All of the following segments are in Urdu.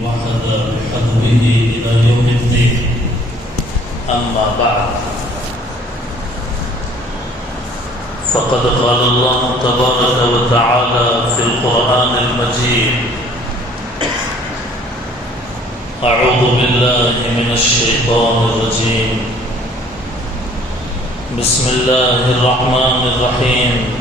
وحد بحبه إلى يوم الدين. أما بعد، فقد قال الله تبارك وتعالى في القرآن المجيد: أعوذ بالله من الشيطان الرجيم. بسم الله الرحمن الرحيم.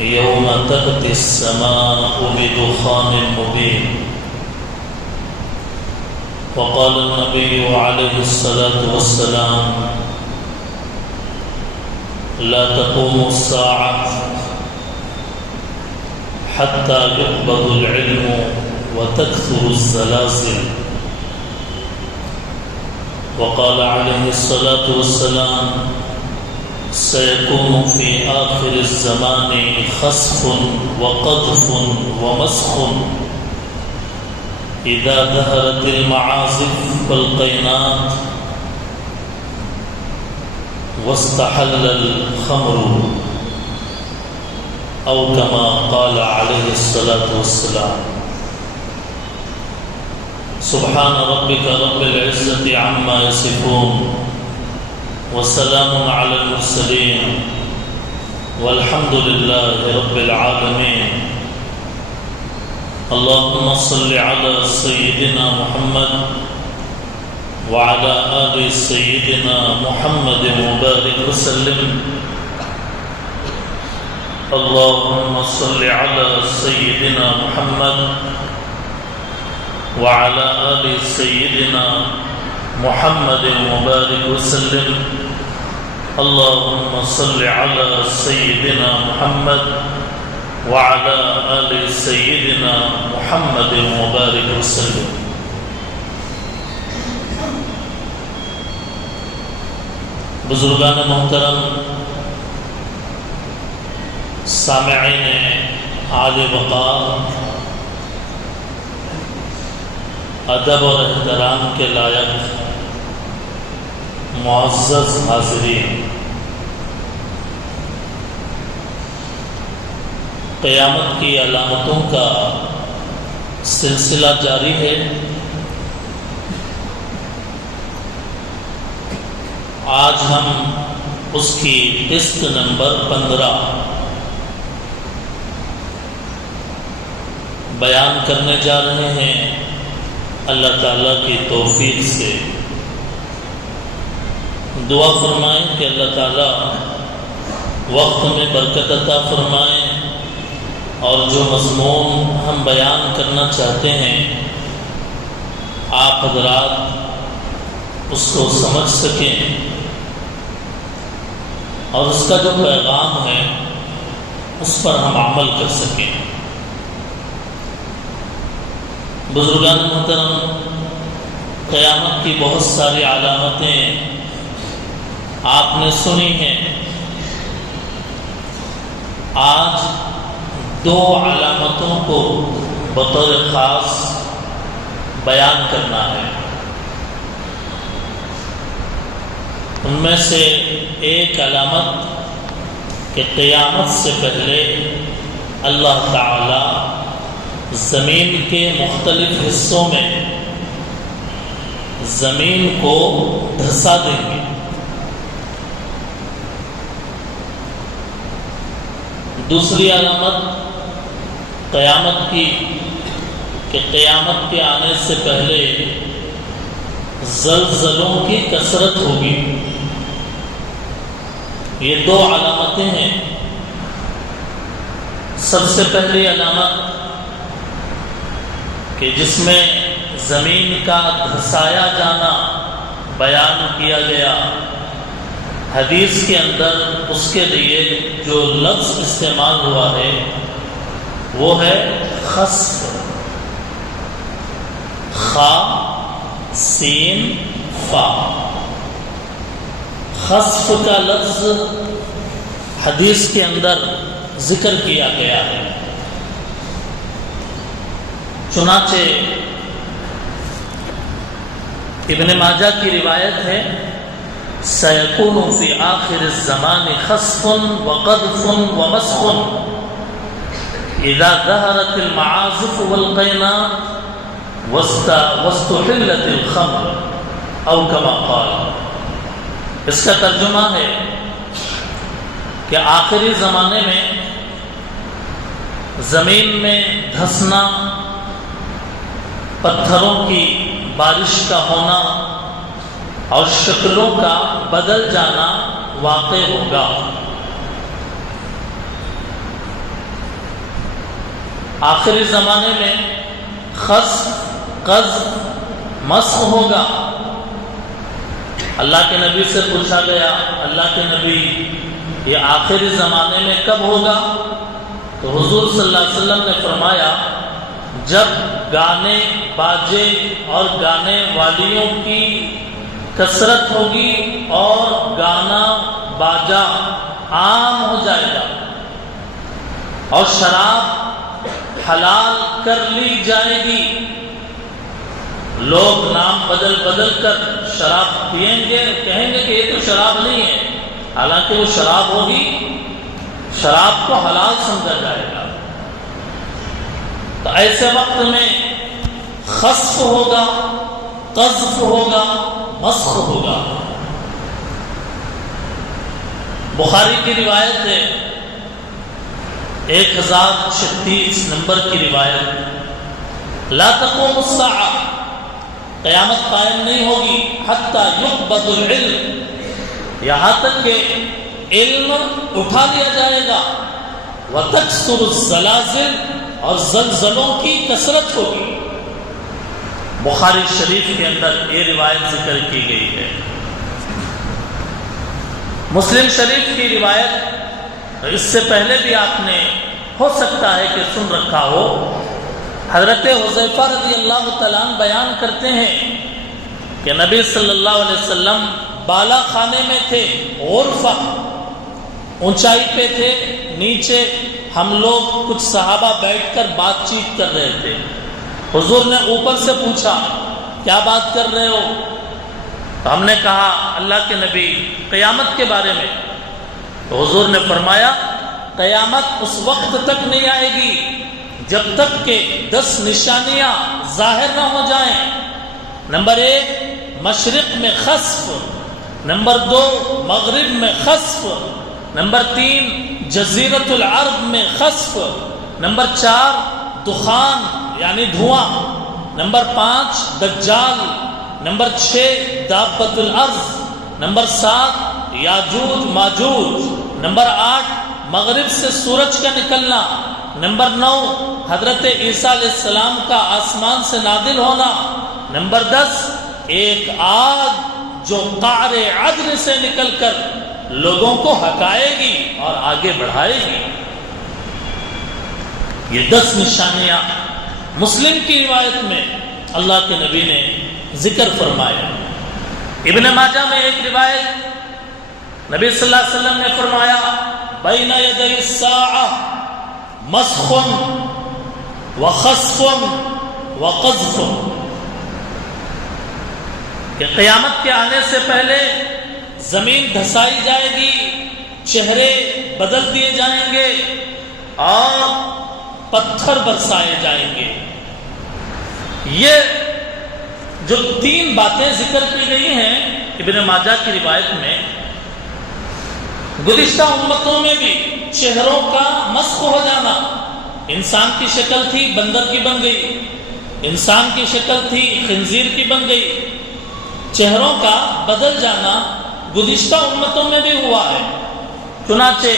يوم تأتي السماء بدخان مبين. وقال النبي عليه الصلاة والسلام: لا تقوم الساعة حتى يقبض العلم وتكثر الزلازل. وقال عليه الصلاة والسلام: سيكون في آخر الزمان خسف وقذف ومسخ إذا ظهرت المعازف والقينات واستحل الخمر، أو كما قال عليه الصلاة والسلام. سبحان ربك رب العزة عما يصفون، وسلام على المرسلين، والحمد لله رب العالمين. اللهم صل على سيدنا محمد وعلى آل سيدنا محمد وبارك وسلم. اللهم صل على سيدنا محمد وعلى آل سيدنا محمد وبارك وسلم. اللهم صل على سيدنا محمد وعلى آل سيدنا محمد وبارك وسلم. بزرگان محترم، سامعین عالی وقار، ادب اور احترام کے لائق معزز حاضرین، قیامت کی علامتوں کا سلسلہ جاری ہے۔ آج ہم اس کی قسط نمبر 15 بیان کرنے جا رہے ہیں، اللہ تعالیٰ کی توفیق سے۔ دعا فرمائیں کہ اللہ تعالیٰ وقت میں برکت عطا فرمائیں، اور جو مضمون ہم بیان کرنا چاہتے ہیں آپ حضرات اس کو سمجھ سکیں، اور اس کا جو پیغام ہے اس پر ہم عمل کر سکیں۔ بزرگان محترم، قیامت کی بہت ساری علامتیں آپ نے سنی ہیں۔ آج 2 علامتوں کو بطور خاص بیان کرنا ہے۔ ان میں سے ایک علامت کہ قیامت سے پہلے اللہ تعالی زمین کے مختلف حصوں میں زمین کو دھسا دیں گے۔ دوسری علامت قیامت کی کہ قیامت کے آنے سے پہلے زلزلوں کی کثرت ہوگی۔ یہ 2 علامتیں ہیں۔ سب سے پہلی علامت کہ جس میں زمین کا دھسایا جانا بیان کیا گیا، حدیث کے اندر اس کے لیے جو لفظ استعمال ہوا ہے وہ ہے خسف، خا سین فا۔ خسف کا لفظ حدیث کے اندر ذکر کیا گیا ہے۔ چنانچہ ابن ماجہ کی روایت ہے: سيكون في آخر الزمان خسف وقذف ومسخ اذا ظهرت المعازف والقيناء واستحلت الخمر او كما قال. اس کا ترجمہ ہے کہ آخری زمانے میں زمین میں دھسنا، پتھروں کی بارش کا ہونا اور شکلوں کا بدل جانا واقع ہوگا. آخری زمانے میں خسف، قذف، مسخ ہوگا. اللہ کے نبی سے پوچھا گیا، اللہ کے نبی یہ آخری زمانے میں کب ہوگا؟ تو حضور صلی اللہ علیہ وسلم نے فرمایا جب گانے باجے اور گانے والیوں کی کثرت ہوگی اور گانا باجا عام ہو جائے گا اور شراب حلال کر لی جائے گی. لوگ نام بدل بدل کر شراب پئیں گے، کہیں گے کہ یہ تو شراب نہیں ہے، حالانکہ وہ شراب ہوگی، شراب کو حلال سمجھا جائے گا. تو ایسے وقت میں خسف ہوگا، قذف ہوگا، مسخ ہوگا. بخاری کی روایت ہے 1036 نمبر کی روایت، لا تقوم الساعہ، قیامت قائم نہیں ہوگی حتی یقبض العلم، یہاں تک کہ علم اٹھا لیا جائے گا، وتکثر الزلازل، اور زلزلوں کی کثرت ہوگی. بخاری شریف کے اندر یہ روایت ذکر کی گئی ہے. مسلم شریف کی روایت اس سے پہلے بھی آپ نے ہو سکتا ہے کہ سن رکھا ہو. حضرت حذیفہ رضی اللہ تعالیٰ عنہ بیان کرتے ہیں کہ نبی صلی اللہ علیہ وسلم بالا خانے میں تھے، غرفہ اونچائی پہ تھے، نیچے ہم لوگ کچھ صحابہ بیٹھ کر بات چیت کر رہے تھے. حضور نے اوپر سے پوچھا کیا بات کر رہے ہو؟ تو ہم نے کہا اللہ کے نبی قیامت کے بارے میں. تو حضور نے فرمایا قیامت اس وقت تک نہیں آئے گی جب تک کہ 10 نشانیاں ظاہر نہ ہو جائیں. نمبر 1 مشرق میں خسف، نمبر 2 مغرب میں خسف، نمبر 3 جزیرۃ العرب میں خسف، نمبر 4 دخان یعنی دھواں، نمبر 5 دجال، نمبر 6 دابۃ الارض، نمبر 7 یاجوج ماجوج، نمبر 8 مغرب سے سورج کا نکلنا، نمبر 9 حضرت عیسیٰ علیہ السلام کا آسمان سے نازل ہونا، نمبر 10 ایک آگ جو قعر عدن سے نکل کر لوگوں کو ہکائے گی اور آگے بڑھائے گی. یہ 10 نشانیاں مسلم کی روایت میں اللہ کے نبی نے ذکر فرمایا. ابن ماجہ میں ایک روایت نبی صلی اللہ علیہ وسلم نے فرمایا بین یدی الساعہ مسخ وخسف وقذف، کہ قیامت کے آنے سے پہلے زمین دھسائی جائے گی، چہرے بدل دیے جائیں گے اور پتھر برسائے جائیں گے. یہ جو 3 باتیں ذکر کی گئی ہیں ابن ماجہ کی روایت میں، گزشتہ امتوں میں بھی چہروں کا مسخ ہو جانا، انسان کی شکل تھی بندر کی بن گئی، انسان کی شکل تھی خنزیر کی بن گئی. چہروں کا بدل جانا گزشتہ امتوں میں بھی ہوا ہے. چنانچہ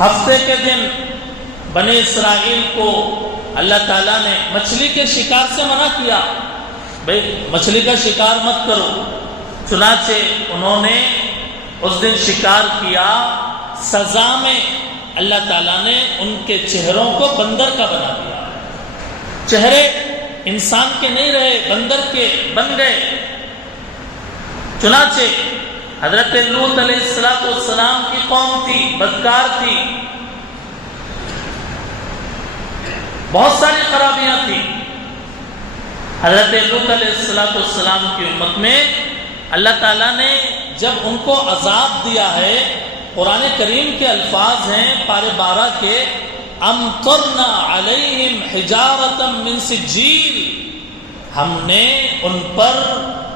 ہفتے کے دن بنی اسرائیل کو اللہ تعالیٰ نے مچھلی کے شکار سے منع کیا، بھئی مچھلی کا شکار مت کرو. چنانچہ انہوں نے اس دن شکار کیا، سزا میں اللہ تعالیٰ نے ان کے چہروں کو بندر کا بنا دیا. چہرے انسان کے نہیں رہے، بندر کے بن گئے. چنانچہ حضرت لوط علیہ السلام کی قوم تھی، بدکار تھی، بہت ساری خرابیاں تھیں. حضرت لوط علیہ السلام کی امت میں اللہ تعالیٰ نے جب ان کو عذاب دیا ہے، قرآن کریم کے الفاظ ہیں پارے 12 کے امطرنا علیہم حجارۃ من سجیل، ہم نے ان پر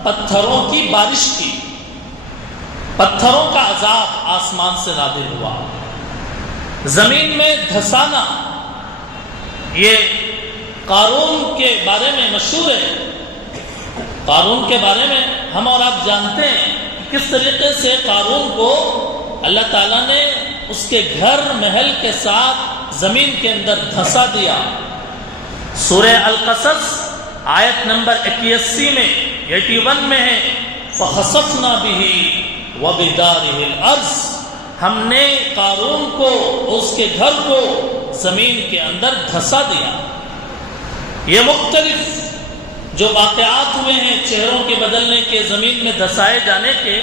پتھروں کی بارش کی، پتھروں کا عذاب آسمان سے نازل ہوا۔ زمین میں دھسانا، یہ قارون کے بارے میں مشہور ہے۔ قارون کے بارے میں ہم اور آپ جانتے ہیں کہ کس طریقے سے قارون کو اللہ تعالیٰ نے اس کے گھر محل کے ساتھ زمین کے اندر دھسا دیا۔ سورہ القصص آیت نمبر 81 میں 81 میں ہے، فَخَسَفْنَا بِهِ وَبِدَارِهِ الْأَرْضِ، ہم نے قارون کو، اس کے گھر کو زمین کے اندر دھسا دیا۔ یہ مختلف جو واقعات ہوئے ہیں چہروں کے بدلنے کے، زمین میں دھسائے جانے کے،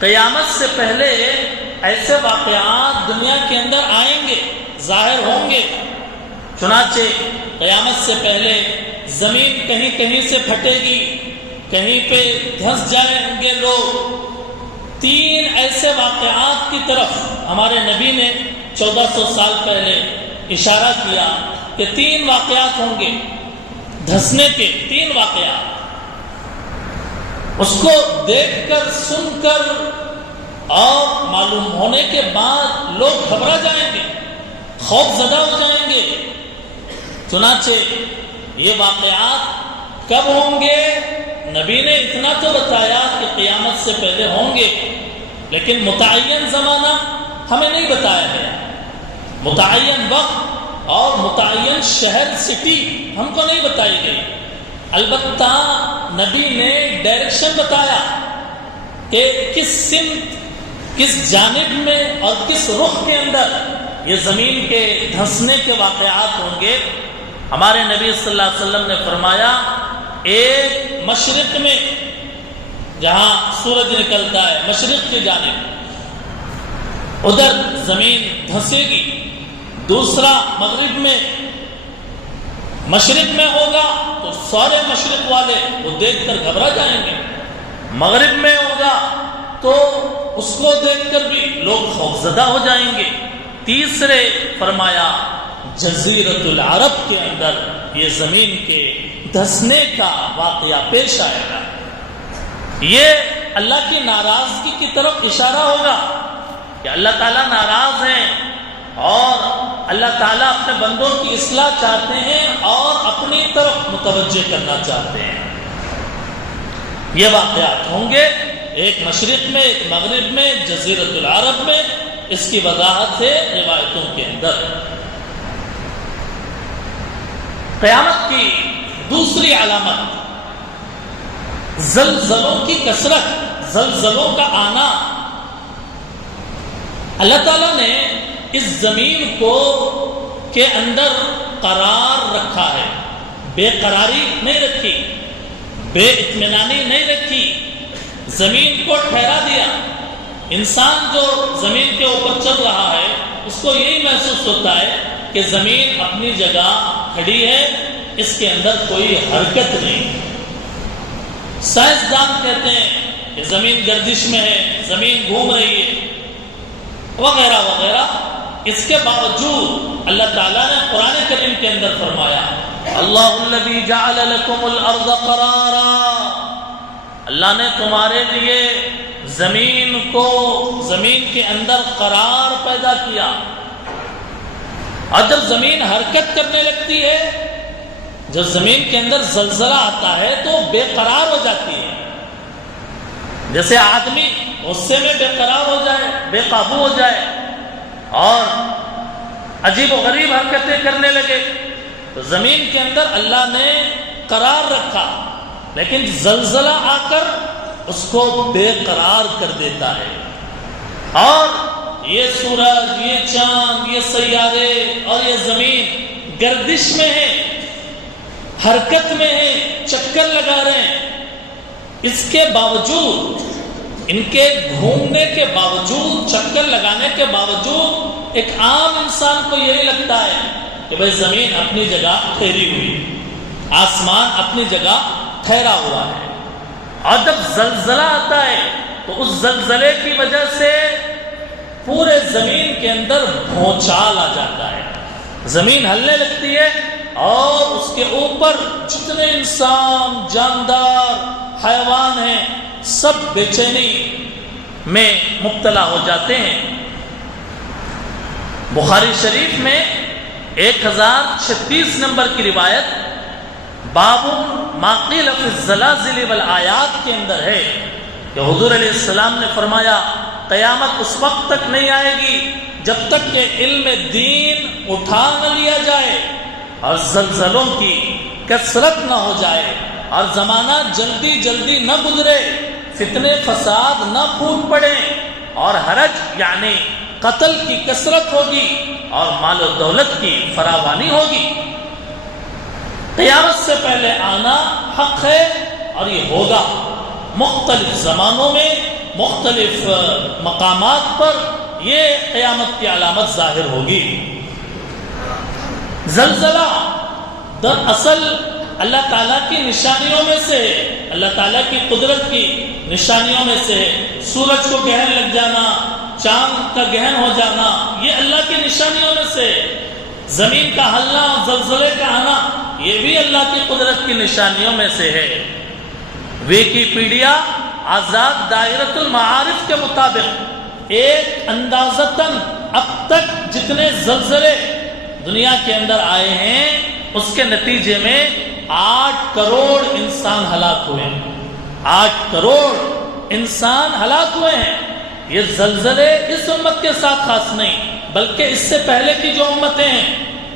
قیامت سے پہلے ایسے واقعات دنیا کے اندر آئیں گے، ظاہر ہوں گے۔ چنانچہ قیامت سے پہلے زمین کہیں کہیں سے پھٹے گی، کہیں پہ دھس جائیں گے لوگ۔ 3 ایسے واقعات کی طرف ہمارے نبی نے 1400 سال پہلے اشارہ کیا کہ 3 واقعات ہوں گے دھسنے کے، 3 واقعات۔ اس کو دیکھ کر، سن کر اور معلوم ہونے کے بعد لوگ گھبرا جائیں گے، خوف زدہ ہو جائیں گے۔ چنانچہ یہ واقعات کب ہوں گے؟ نبی نے اتنا تو بتایا کہ قیامت سے پہلے ہوں گے، لیکن متعین زمانہ ہمیں نہیں بتایا گیا، متعین وقت اور متعین شہر، سٹی ہم کو نہیں بتائی گئی۔ البتہ نبی نے ڈائریکشن بتایا کہ کس سمت، کس جانب میں اور کس رخ کے اندر یہ زمین کے دھنسنے کے واقعات ہوں گے۔ ہمارے نبی صلی اللہ علیہ وسلم نے فرمایا، ایک مشرق میں جہاں سورج نکلتا ہے، مشرق کی جانب ادھر زمین دھنسے گی، دوسرا مغرب میں، مشرق میں ہوگا تو سارے مشرق والے وہ دیکھ کر گھبرا جائیں گے، مغرب میں ہوگا تو اس کو دیکھ کر بھی لوگ خوفزدہ ہو جائیں گے۔ تیسرے فرمایا جزیرۃ العرب کے اندر یہ زمین کے دھسنے کا واقعہ پیش آئے گا۔ یہ اللہ کی ناراضگی کی طرف اشارہ ہوگا کہ اللہ تعالیٰ ناراض ہیں اور اللہ تعالیٰ اپنے بندوں کی اصلاح چاہتے ہیں اور اپنی طرف متوجہ کرنا چاہتے ہیں۔ یہ واقعات ہوں گے، ایک مشرق میں، ایک مغرب میں، جزیرۃ العرب میں۔ اس کی وضاحت ہے روایتوں کے اندر۔ قیامت کی دوسری علامت زلزلوں کی کثرت، زلزلوں کا آنا۔ اللہ تعالیٰ نے اس زمین کو کے اندر قرار رکھا ہے، بے قراری نہیں رکھی، بے اطمینانی نہیں رکھی، زمین کو ٹھہرا دیا۔ انسان جو زمین کے اوپر چل رہا ہے اس کو یہی محسوس ہوتا ہے کہ زمین اپنی جگہ کھڑی ہے، اس کے اندر کوئی حرکت نہیں۔ سائنسدان کہتے ہیں کہ زمین گردش میں ہے، زمین گھوم رہی ہے، وغیرہ وغیرہ۔ اس کے باوجود اللہ تعالیٰ نے قرآن کریم کے اندر فرمایا، اللہ الذی جعل لکم الارض قرارا، اللہ نے تمہارے لیے زمین کو، زمین کے اندر قرار پیدا کیا۔ اور جب زمین حرکت کرنے لگتی ہے، جب زمین کے اندر زلزلہ آتا ہے تو بے قرار ہو جاتی ہے، جیسے آدمی غصے میں بے قرار ہو جائے، بے قابو ہو جائے اور عجیب و غریب حرکتیں کرنے لگے۔ تو زمین کے اندر اللہ نے قرار رکھا، لیکن زلزلہ آ کر اس کو بے قرار کر دیتا ہے۔ اور یہ سورج، یہ چاند، یہ سیارے اور یہ زمین گردش میں ہے، حرکت میں ہے، چکر لگا رہے ہیں۔ اس کے باوجود، ان کے گھومنے کے باوجود، چکر لگانے کے باوجود ایک عام انسان کو یہی لگتا ہے کہ بھائی زمین اپنی جگہ ٹھہری ہوئی، آسمان اپنی جگہ ٹھہرا ہوا ہے۔ اور جب زلزلہ آتا ہے تو اس زلزلے کی وجہ سے پورے زمین کے اندر بھونچال آ جاتا ہے، زمین ہلنے لگتی ہے اور اس کے اوپر جتنے انسان، جاندار، حیوان ہیں سب بے چینی میں مبتلا ہو جاتے ہیں۔ بخاری شریف میں 1036 نمبر کی روایت باب ما قیل فی الزلازل والآیات کے اندر ہے کہ حضور علیہ السلام نے فرمایا قیامت اس وقت تک نہیں آئے گی جب تک کہ علم دین اٹھا نہ لیا جائے اور زلزلوں کی کثرت نہ ہو جائے اور زمانہ جلدی جلدی نہ گزرے، فتنے فساد نہ پھوٹ پڑے اور حرج یعنی قتل کی کثرت ہوگی اور مال و دولت کی فراوانی ہوگی۔ قیامت سے پہلے آنا حق ہے اور یہ ہوگا، مختلف زمانوں میں مختلف مقامات پر یہ قیامت کی علامت ظاہر ہوگی۔ زلزلہ دراصل اللہ تعالیٰ کی نشانیوں میں سے ہے، اللہ تعالیٰ کی قدرت کی نشانیوں میں سے ہے۔ سورج کو گرہن لگ جانا، چاند کا گرہن ہو جانا، یہ اللہ کی نشانیوں میں سے ہے۔ زمین کا ہلنا اور زلزلے کا آنا یہ بھی اللہ کی قدرت کی نشانیوں میں سے ہے۔ ویکیپیڈیا آزاد دائرۃ المعارف کے مطابق ایک اندازتاً اب تک جتنے زلزلے دنیا کے اندر آئے ہیں اس کے نتیجے میں 8 کروڑ انسان ہلاک ہوئے ہیں۔ 8 کروڑ انسان ہلاک ہوئے ہیں۔ یہ زلزلے اس امت کے ساتھ خاص نہیں بلکہ اس سے پہلے کی جو امتیں ہیں،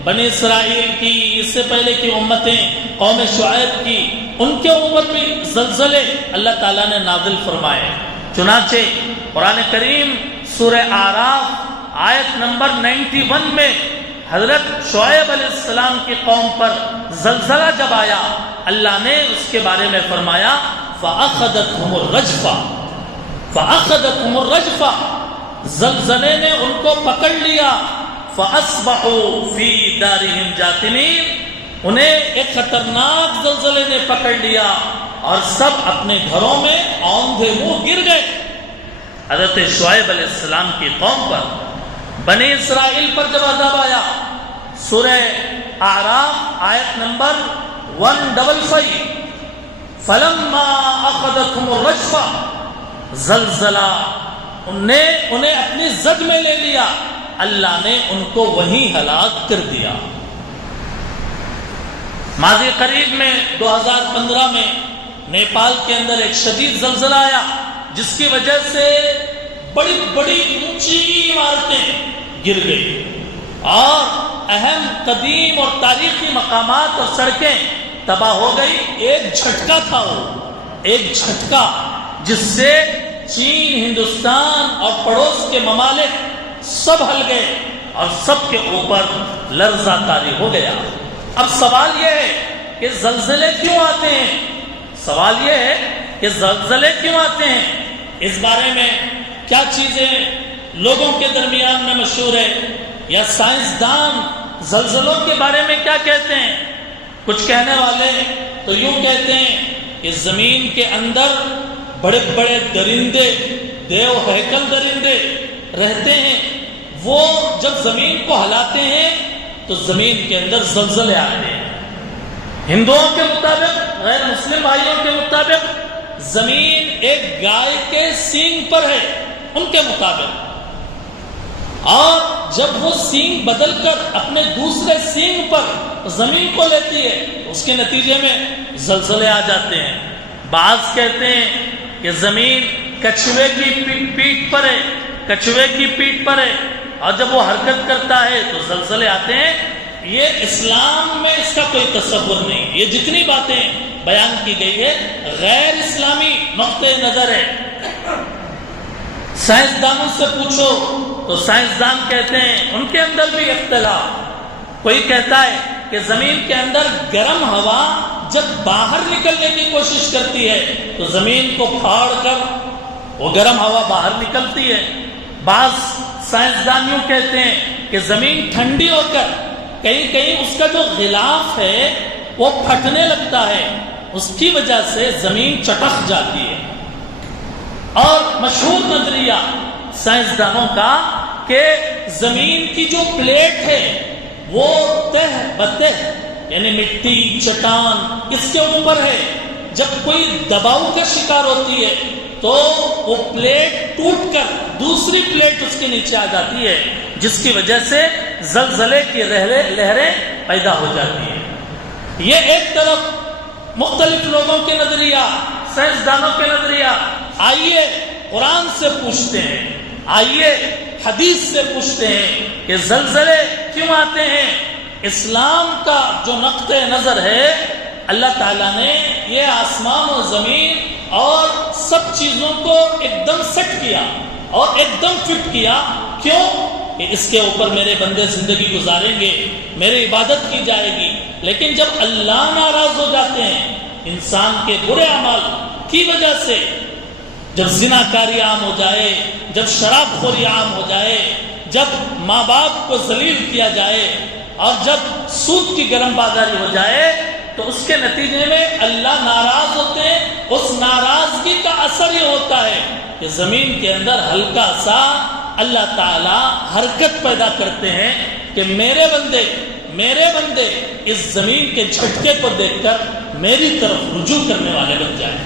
بنی اسرائیل کی، اس سے پہلے کی امتیں، قوم شعیب کی، ان کے اوپر بھی زلزلے اللہ تعالیٰ نے نازل فرمائے۔ چنانچہ قرآن کریم سورہ اعراف آیت نمبر 91 میں حضرت شعیب علیہ السلام کی قوم پر زلزلہ جب آیا، اللہ نے اس کے بارے میں فرمایا فَأَخَذَتْهُمُ الرَّجْفَةُ، زلزلے نے ان کو پکڑ لیا، فَأَصْبَحُوا فِي دَارِهِمْ جَاثِمِينَ، انہیں ایک خطرناک زلزلے نے پکڑ لیا اور سب اپنے گھروں میں اوندھے منہ گر گئے۔ حضرت شعیب علیہ السلام کی قوم پر، بنی اسرائیل پر جب عذاب آیا، سورہ اعراف آیت نمبر 155 فَلَمَّا أَخَذَتْهُمُ الرَّجْفَةُ، زلزلہ انہیں اپنی زد میں لے لیا، اللہ نے ان کو وہیں ہلاک کر دیا۔ ماضی قریب میں 2015 میں نیپال کے اندر ایک شدید زلزلہ آیا جس کی وجہ سے بڑی بڑی اونچی عمارتیں گر گئی اور اہم قدیم اور تاریخی مقامات اور سڑکیں تباہ ہو گئی۔ ایک جھٹکا تھا، وہ ایک جھٹکا جس سے چین، ہندوستان اور پڑوس کے ممالک سب ہل گئے اور سب کے اوپر لرزہ طاری ہو گیا۔ اب سوال یہ ہے کہ زلزلے کیوں آتے ہیں؟ سوال یہ ہے کہ زلزلے کیوں آتے ہیں؟ اس بارے میں کیا چیزیں لوگوں کے درمیان میں مشہور ہے یا سائنسدان زلزلوں کے بارے میں کیا کہتے ہیں؟ کچھ کہنے والے تو یوں کہتے ہیں کہ زمین کے اندر بڑے بڑے درندے، دیو ہیکل درندے رہتے ہیں، وہ جب زمین کو ہلاتے ہیں تو زمین کے اندر زلزلے آتے ہیں۔ ہندوؤں کے مطابق، غیر مسلم بھائیوں کے مطابق زمین ایک گائے کے سینگ پر ہے ان کے مطابق، اور جب وہ سینگ بدل کر اپنے دوسرے سینگ پر زمین کو لیتی ہے اس کے نتیجے میں زلزلے آ جاتے ہیں۔ بعض کہتے ہیں کہ زمین کچھوے کی پیٹھ پر ہے، کچھوے کی پیٹھ پر ہے، اور جب وہ حرکت کرتا ہے تو زلزلے آتے ہیں۔ یہ اسلام میں اس کا کوئی تصور نہیں، یہ جتنی باتیں بیان کی گئی ہے غیر اسلامی نقطۂ نظر ہے۔ سائنسدانوں سے پوچھو تو سائنسدان کہتے ہیں ان کے اندر بھی اختلاف۔ کوئی کہتا ہے کہ زمین کے اندر گرم ہوا جب باہر نکلنے کی کوشش کرتی ہے تو زمین کو پھاڑ کر وہ گرم ہوا باہر نکلتی ہے۔ بعض سائنسدان یوں کہتے ہیں کہ زمین ٹھنڈی ہو کر کہیں کہیں اس کا جو غلاف ہے وہ پھٹنے لگتا ہے، اس کی وجہ سے زمین چٹخ جاتی ہے۔ اور مشہور نظریہ سائنسدانوں کا کہ زمین کی جو پلیٹ ہے وہ تہ بتہ یعنی مٹی چٹان اس کے اوپر ہے. جب کوئی دباؤ کا شکار ہوتی ہے تو وہ پلیٹ ٹوٹ کر دوسری پلیٹ اس کے نیچے آ جاتی ہے، جس کی وجہ سے زلزلے کی لہریں پیدا ہو جاتی ہیں. یہ ایک طرف مختلف لوگوں کے نظریہ، سائنسدانوں کے نظریہ. آئیے قرآن سے پوچھتے ہیں، آئیے حدیث سے پوچھتے ہیں کہ زلزلے کیوں آتے ہیں. اسلام کا جو نقطہ نظر ہے، اللہ تعالیٰ نے یہ آسمان و زمین اور سب چیزوں کو ایک دم سیٹ کیا اور ایک دم فٹ کیا. کیوں؟ کہ اس کے اوپر میرے بندے زندگی گزاریں گے، میری عبادت کی جائے گی. لیکن جب اللہ ناراض ہو جاتے ہیں انسان کے برے اعمال کی وجہ سے، جب زنا کاری عام ہو جائے، جب شراب خوری عام ہو جائے، جب ماں باپ کو ذلیل کیا جائے اور جب سود کی گرم بازاری ہو جائے، تو اس کے نتیجے میں اللہ ناراض ہوتے ہیں. اس ناراضگی کا اثر یہ ہوتا ہے کہ زمین کے اندر ہلکا سا اللہ تعالیٰ حرکت پیدا کرتے ہیں کہ میرے بندے اس زمین کے جھٹکے کو دیکھ کر میری طرف رجوع کرنے والے بن جائیں،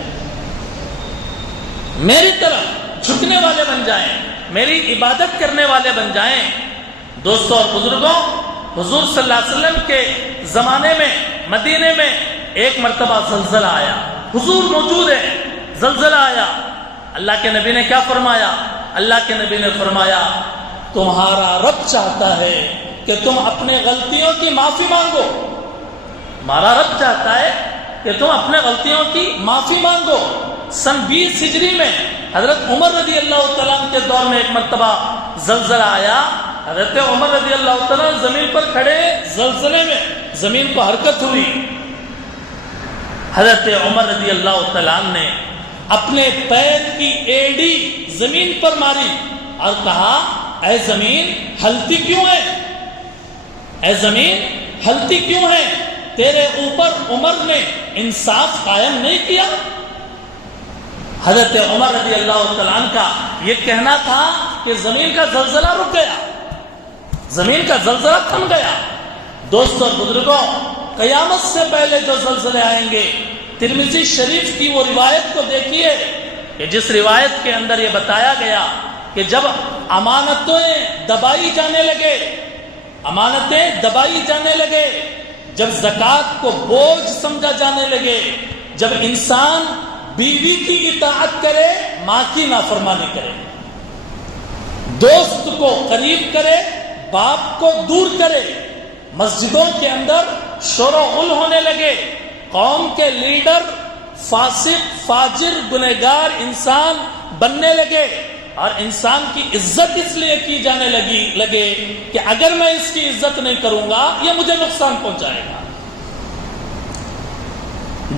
میری طرف جھکنے والے بن جائیں، میری عبادت کرنے والے بن جائیں. دوستوں اور بزرگوں، حضور صلی اللہ علیہ وسلم کے زمانے میں مدینے میں ایک مرتبہ زلزلہ آیا. حضور موجود ہے، زلزلہ آیا. اللہ کے نبی نے کیا فرمایا؟ اللہ کے نبی نے فرمایا تمہارا رب چاہتا ہے کہ تم اپنے غلطیوں کی معافی مانگو. ہمارا رب چاہتا ہے کہ تم اپنے غلطیوں کی معافی مانگو. سن 20 ہجری میں حضرت عمر رضی اللہ تعالیٰ کے دور میں ایک مرتبہ زلزلہ آیا. حضرت عمر رضی اللہ تعالیٰ زمین پر کھڑے، زلزلے میں زمین کو حرکت ہوئی. حضرت عمر رضی اللہ تعالیٰ نے اپنے پیر کی ایڑی زمین پر ماری اور کہا اے زمین ہلتی کیوں ہے؟ اے زمین ہلتی کیوں ہے؟ تیرے اوپر عمر نے انصاف قائم نہیں کیا؟ حضرت عمر رضی اللہ تعالیٰ کا یہ کہنا تھا کہ زمین کا زلزلہ رک گیا، زمین کا زلزلہ تھم گیا. دوستوں اور بزرگوں، قیامت سے پہلے جو زلزلے آئیں گے، ترمذی شریف کی وہ روایت کو دیکھیے کہ جس روایت کے اندر یہ بتایا گیا کہ جب امانتیں دبائی جانے لگے، امانتیں دبائی جانے لگے، جب زکوٰۃ کو بوجھ سمجھا جانے لگے، جب انسان بیوی کی اطاعت کرے، ماں کی نافرمانی کرے، دوست کو قریب کرے، باپ کو دور کرے، مسجدوں کے اندر شور و غل ہونے لگے، قوم کے لیڈر فاسق فاجر گنہگار انسان بننے لگے، اور انسان کی عزت اس لیے کی جانے لگے کہ اگر میں اس کی عزت نہیں کروں گا یہ مجھے نقصان پہنچائے گا.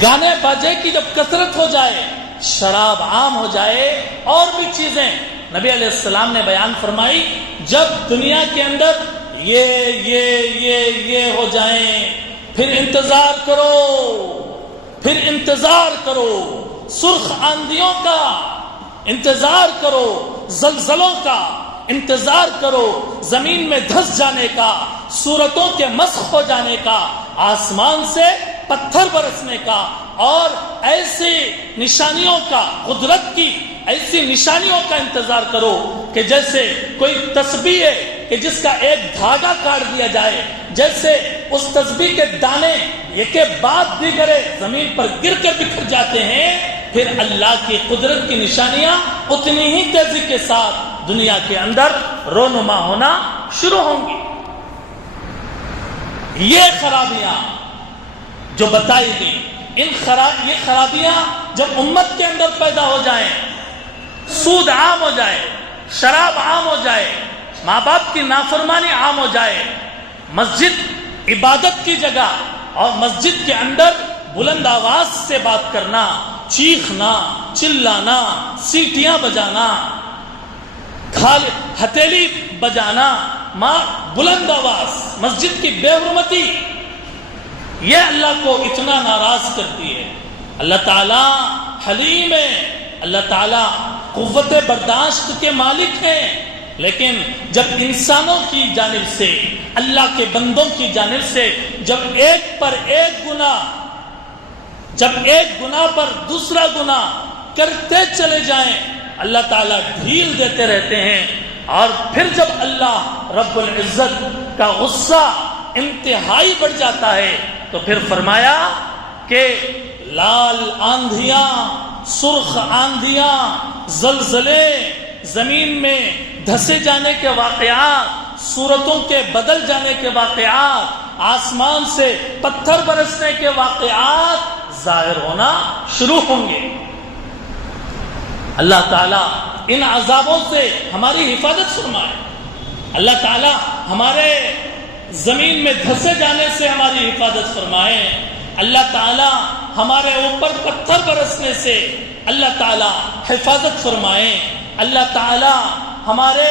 گانے باجے کی جب کثرت ہو جائے، شراب عام ہو جائے، اور بھی چیزیں نبی علیہ السلام نے بیان فرمائی، جب دنیا کے اندر یہ ہو جائیں، پھر انتظار کرو سرخ آندھیوں کا، انتظار کرو زلزلوں کا، انتظار کرو زمین میں دھس جانے کا، صورتوں کے مسخ ہو جانے کا، آسمان سے پتھر برسنے کا، اور ایسی نشانیوں کا، قدرت کی ایسی نشانیوں کا انتظار کرو کہ جیسے کوئی تسبیح ہے کہ جس کا ایک دھاگا کاٹ دیا جائے، جیسے اس تسبیح کے دانے ایک کے بعد دیگرے زمین پر گر کر بکھر جاتے ہیں، پھر اللہ کی قدرت کی نشانیاں اتنی ہی تیزی کے ساتھ دنیا کے اندر رونما ہونا شروع ہوں گی. یہ خرابیاں جو بتائی گئی، یہ خرابیاں جب امت کے اندر پیدا ہو جائیں، سود عام ہو جائے، شراب عام ہو جائے، ماں باپ کی نافرمانی عام ہو جائے، مسجد عبادت کی جگہ اور مسجد کے اندر بلند آواز سے بات کرنا، چیخنا، چلانا، سیٹیاں بجانا، ہتھیلی بجانا، بلند آواز، مسجد کی بے حرمتی، یہ اللہ کو اتنا ناراض کرتی ہے. اللہ تعالیٰ حلیم ہے، اللہ تعالیٰ قوت برداشت کے مالک ہیں، لیکن جب انسانوں کی جانب سے، اللہ کے بندوں کی جانب سے جب ایک پر ایک گناہ پر دوسرا گناہ کرتے چلے جائیں، اللہ تعالیٰ ڈھیل دیتے رہتے ہیں، اور پھر جب اللہ رب العزت کا غصہ انتہائی بڑھ جاتا ہے تو پھر فرمایا کہ لال آندھیاں، سرخ آندھیاں، زلزلے، زمین میں دھسے جانے کے واقعات، صورتوں کے بدل جانے کے واقعات، آسمان سے پتھر برسنے کے واقعات ظاہر ہونا شروع ہوں گے۔ اللہ تعالیٰ ان عذابوں سے ہماری حفاظت فرمائے، اللہ تعالیٰ ہمارے زمین میں دھسے جانے سے ہماری حفاظت فرمائے، اللہ تعالیٰ ہمارے اوپر پتھر برسنے سے اللہ تعالیٰ حفاظت فرمائے، اللہ تعالیٰ ہمارے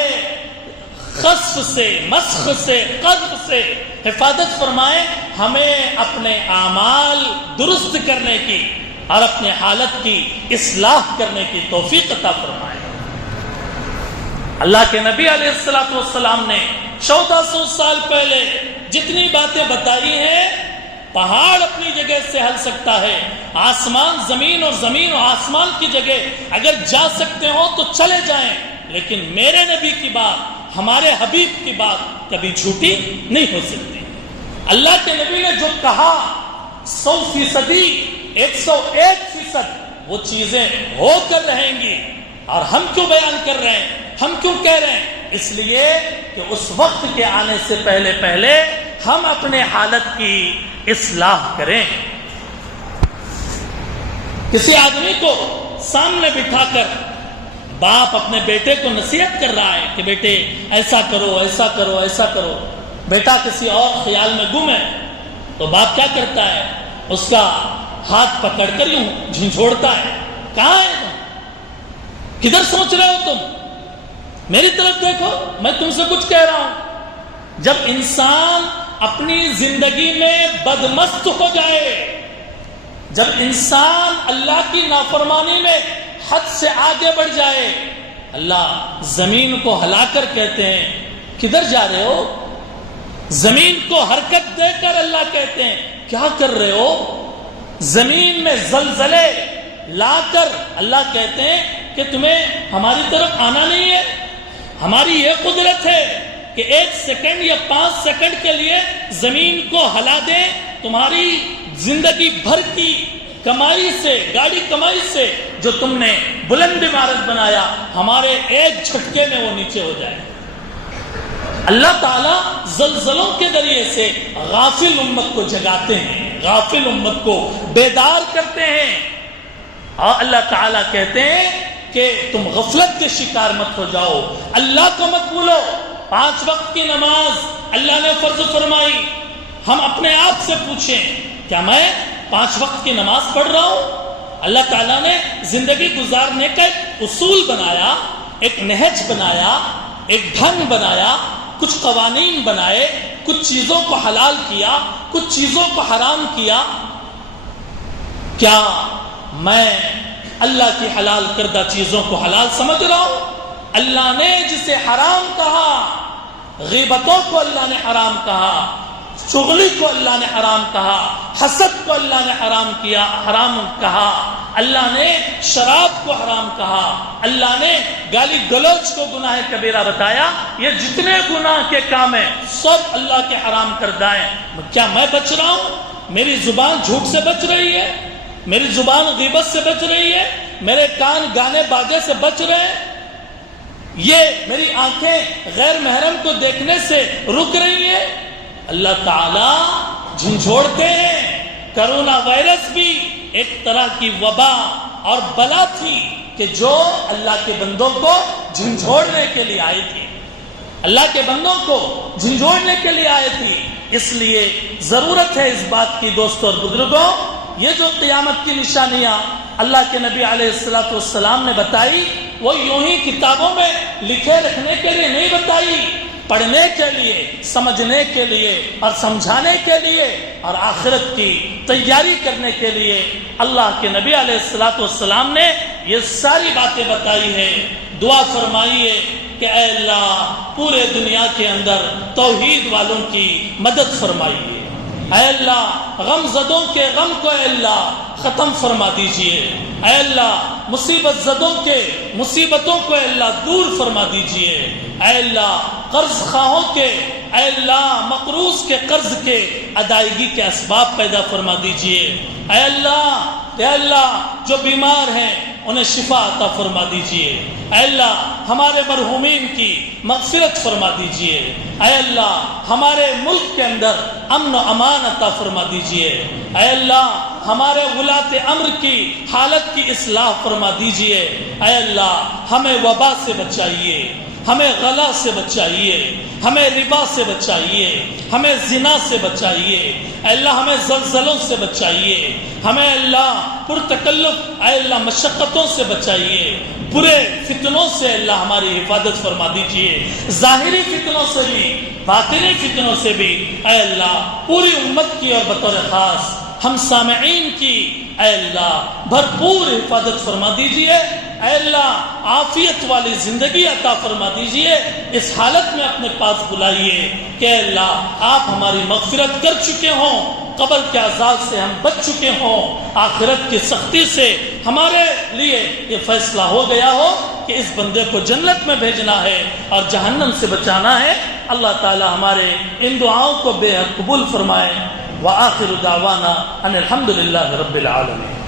خسف سے، مسخ سے، قذف سے حفاظت فرمائے، ہمیں اپنے اعمال درست کرنے کی اور اپنے حالت کی اصلاح کرنے کی توفیق عطا فرمائے۔ اللہ کے نبی علیہ السلام نے 1400 سال پہلے جتنی باتیں بتائی ہیں، پہاڑ اپنی جگہ سے ہل سکتا ہے، آسمان زمین اور زمین اور آسمان کی جگہ اگر جا سکتے ہو تو چلے جائیں، لیکن میرے نبی کی بات، ہمارے حبیب کی بات کبھی جھوٹی نہیں ہو سکتی۔ اللہ کے نبی نے جو کہا 100%، 101% وہ چیزیں ہو کر رہیں گی، اور ہم کیوں بیان کر رہے ہیں، ہم کیوں کہہ رہے ہیں؟ اس لیے کہ اس وقت کے آنے سے پہلے ہم اپنے حالت کی اصلاح کریں۔ کسی آدمی کو سامنے بٹھا کر باپ اپنے بیٹے کو نصیحت کر رہا ہے کہ بیٹے ایسا کرو، ایسا کرو، ایسا کرو، بیٹا کسی اور خیال میں گم ہے، تو باپ کیا کرتا ہے؟ اس کا ہاتھ پکڑ کر یوں جھنجھوڑتا ہے، کہاں ہے تم؟ کدھر سوچ رہے ہو تم؟ میری طرف دیکھو، میں تم سے کچھ کہہ رہا ہوں۔ جب انسان اپنی زندگی میں بدمست ہو جائے، جب انسان اللہ کی نافرمانی میں حد سے آگے بڑھ جائے، اللہ زمین کو ہلا کر کہتے ہیں کدھر جا رہے ہو؟ زمین کو حرکت دے کر اللہ کہتے ہیں کیا کر رہے ہو؟ زمین میں زلزلے لا کر اللہ کہتے ہیں کہ تمہیں ہماری طرف آنا نہیں ہے؟ ہماری یہ قدرت ہے کہ 1 سیکنڈ یا 5 سیکنڈ کے لیے زمین کو ہلا دیں، تمہاری زندگی بھر کی کمائی سے، گاڑی کمائی سے جو تم نے بلند عمارت بنایا، ہمارے ایک جھٹکے میں وہ نیچے ہو جائے۔ اللہ تعالیٰ زلزلوں کے ذریعے سے غافل امت کو جگاتے ہیں، غافل امت کو بیدار کرتے ہیں، اور اللہ تعالیٰ کہتے ہیں کہ تم غفلت کے شکار مت ہو جاؤ، اللہ کو مت بھولو۔ 5 وقت کی نماز اللہ نے فرض فرمائی، ہم اپنے آپ سے پوچھیں کیا میں 5 وقت کی نماز پڑھ رہا ہوں؟ اللہ تعالیٰ نے زندگی گزارنے کا ایک اصول بنایا، ایک نہج بنایا، ایک ڈھنگ بنایا، کچھ قوانین بنائے، کچھ چیزوں کو حلال کیا، کچھ چیزوں کو حرام کیا۔ کیا میں اللہ کی حلال کردہ چیزوں کو حلال سمجھ رہا ہوں؟ اللہ نے جسے حرام کہا، غیبتوں کو اللہ نے حرام کہا، چغلی کو اللہ نے حرام کہا، حسد کو اللہ نے حرام کیا، حرام کہا، اللہ نے شراب کو حرام کہا، اللہ نے گالی گلوچ کو گناہ کبیرہ بتایا۔ یہ جتنے گناہ کے کام ہیں سب اللہ کے حرام کردہ ہیں۔ کیا میں بچ رہا ہوں؟ میری زبان جھوٹ سے بچ رہی ہے، میری زبان غیبت سے بچ رہی ہے، میرے کان گانے باجے سے بچ رہے ہیں، یہ میری آنکھیں غیر محرم کو دیکھنے سے رک رہی ہیں۔ اللہ تعالیٰ جھنجھوڑتے ہیں۔ کرونا وائرس بھی ایک طرح کی وبا اور بلا تھی کہ جو اللہ کے بندوں کو جھنجھوڑنے کے لیے آئی تھی، اللہ کے بندوں کو جھنجھوڑنے کے لیے آئی تھی۔ اس لیے ضرورت ہے اس بات کی دوستوں اور بزرگوں، یہ جو قیامت کی نشانیاں اللہ کے نبی علیہ السلام نے بتائی، وہ یوں ہی کتابوں میں لکھے رکھنے کے لیے نہیں بتائی، پڑھنے کے لیے، سمجھنے کے لیے اور سمجھانے کے لیے اور آخرت کی تیاری کرنے کے لیے اللہ کے نبی علیہ السلام نے یہ ساری باتیں بتائی ہیں۔ دعا فرمائیے کہ اے اللہ پورے دنیا کے اندر توحید والوں کی مدد فرمائیے، اے اللہ غم زدوں کے غم کو اے اللہ ختم فرما دیجئے، اے اللہ مصیبت زدوں کے مصیبتوں کو اے اللہ دور فرما دیجئے، اے اللہ قرض خواہوں کے اے اللہ مقروض کے قرض کے ادائیگی کے اسباب پیدا فرما دیجئے، اے اللہ جو بیمار ہیں انہیں شفا عطا فرما دیجئے، اے اللہ ہمارے مرحومین کی مغفرت فرما دیجئے، اے اللہ ہمارے ملک کے اندر امن و امان عطا فرما دیجئے، اے اللہ ہمارے ولاۃ امر کی حالت کی اصلاح فرما دیجئے، اے اللہ ہمیں وبا سے بچائیے، ہمیں غلا سے بچائیے، ہمیں ربا سے بچائیے، ہمیں زنا سے بچائیے، اے اللہ ہمیں زلزلوں سے بچائیے، ہمیں اللہ پرتکلف اے اللہ مشقتوں سے بچائیے، برے فتنوں سے اللہ ہماری حفاظت فرما دیجئے، ظاہری فتنوں سے بھی باطنی فتنوں سے بھی اے اللہ پوری امت کی اور بطور خاص ہم سامعین کی اے اللہ بھرپور حفاظت فرما دیجئے، اے اللہ عافیت والی زندگی عطا فرما دیجئے، اس حالت میں اپنے پاس بلائیے کہ اے اللہ آپ ہماری مغفرت کر چکے ہوں، قبر کے عذاب سے ہم بچ چکے ہوں، آخرت کی سختی سے ہمارے لیے یہ فیصلہ ہو گیا ہو کہ اس بندے کو جنت میں بھیجنا ہے اور جہنم سے بچانا ہے۔ اللہ تعالی ہمارے ان دعاؤں کو بے حد قبول فرمائے۔ وآخر دعوانا ان الحمد للہ رب العالمین۔